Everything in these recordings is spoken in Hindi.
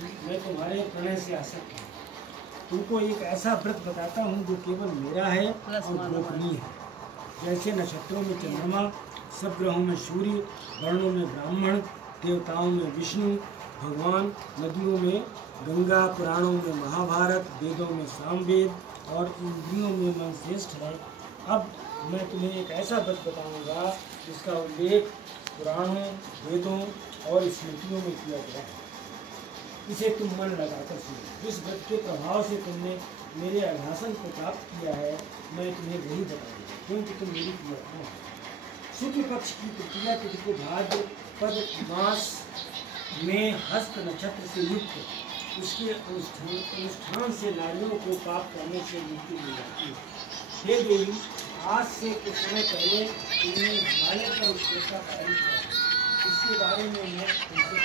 मैं तुम्हारे प्रणय से आसक्त हूँ। तुमको एक ऐसा व्रत बताता हूँ जो केवल मेरा है और गोपनीय है। जैसे नक्षत्रों में चंद्रमा, सब ग्रहों में सूर्य, वर्णों में ब्राह्मण, देवताओं में विष्णु भगवान, नदियों में गंगा, पुराणों में महाभारत, वेदों में सामवेद और इंद्रियों में मन श्रेष्ठ है। अब मैं तुम्हें एक ऐसा व्रत बताऊंगा जिसका उल्लेख पुराणों, वेदों और स्मृतियों में किया गया है। इसे तुम मन लगाकर सुनो। जिस व्रत के प्रभाव से तुमने मेरे अघासन को प्राप्त किया है, मैं तुम्हें वही बताऊंगा, क्योंकि तुम मेरी प्रियतमा हो। शुक्ल पक्ष की तृतीया तिथि को भाद्रपद मास में हस्त नक्षत्र से युक्त उसके अनुष्ठान से नारियों को पाप करने से मुक्ति मिल जाती है। हे देवी, आज से कुछ समय पहले तुमने हिमालय पर उत्कृष्टता पारी किया, इसके बारे में मैं तुमसे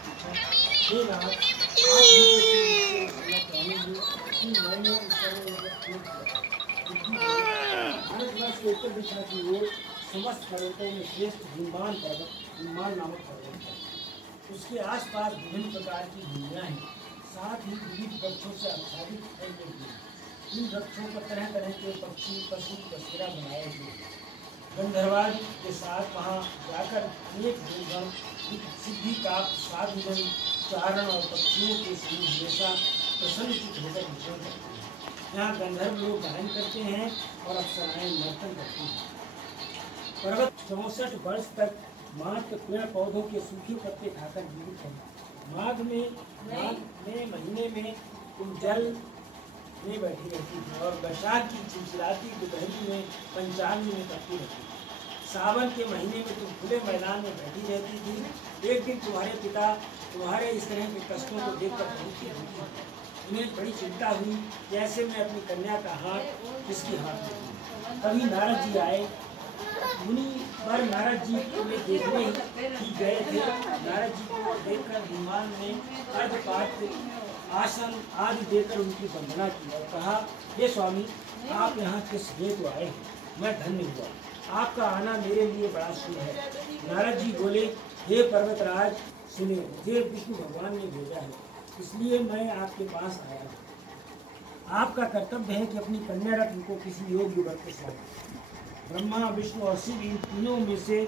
पूछा। हे नाथ, आप चाहूँगी कि मैंने भारतवर्ष के उत्तर दिशा की ओर समस्त पर्वतों में श्रेष्ठ हिमवान पर्वत हिमवान नामक पर्वत है। उसके आसपास विभिन्न प्रकार की भूमियाँ हैं, साथ ही विविध वृक्षों से आच्छादित फल गई हैं। इन वृक्षों पर तरह तरह के पक्षी, पशु, बसेरा बनाए हुए हैं। गंधर्वाद के साथ वहाँ जाकर अनेक देवगण, सिद्धि प्राप्त साधुगण, चारण और पक्षियों के समूह हमेशा प्रसन्नचित होकर विचरण करते हैं। यहाँ गंधर्व लोग गायन करते हैं और अप्सराएं नर्तन करती हैं। पर्वत 64 वर्ष तक मात्र पेड़ पौधों के सूखे पत्ते खाकर जीवित है। माघ महीने में तुम जल में बैठी रहती थी और बैसाख की चिलचिलाती दोपहरी में पंचाग्नि में करती रहती थी। सावन के महीने में तुम खुले मैदान में बैठी रहती थी। एक दिन तुम्हारे पिता तुम्हारे इस तरह के कष्टों को देखकर बहुत ही दुखी हुए। उन्हें बड़ी चिंता हुई कि ऐसे में अपनी कन्या का हाथ किसके हाथ में दूं। तभी नारद जी आए। मुनि पर नारद जी को देखने ही गए थे। नारद जी को देखकर हनुमान ने अर्धपात्र आसन आदि देकर उनकी वंदना की और कहा, हे स्वामी, आप यहाँ किस हेतु आए हैं? मैं धन्य हुआ, आपका आना मेरे लिए बड़ा शुभ है। नारद जी बोले, हे पर्वतराज, सुने, मुझे विष्णु भगवान ने भेजा है, इसलिए मैं आपके पास आया हूँ। आपका कर्तव्य है कि अपनी कन्या रत्न को किसी योग्य वर के साथ ब्रह्मा, विष्णु और शिव, इन तीनों में से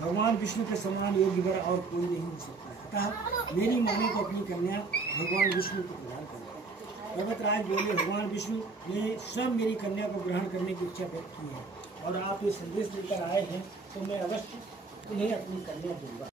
भगवान विष्णु के समान योग्य वर और कोई नहीं हो सकता। अतः मेरी माने तो अपनी कन्या भगवान विष्णु को प्रदान करें। पर्वतराज बोले, भगवान विष्णु ने स्वयं मेरी कन्या को ग्रहण करने की इच्छा व्यक्त की है और आप ये संदेश लेकर आए हैं, तो मैं अवश्य उन्हें अपनी कन्या दूंगा।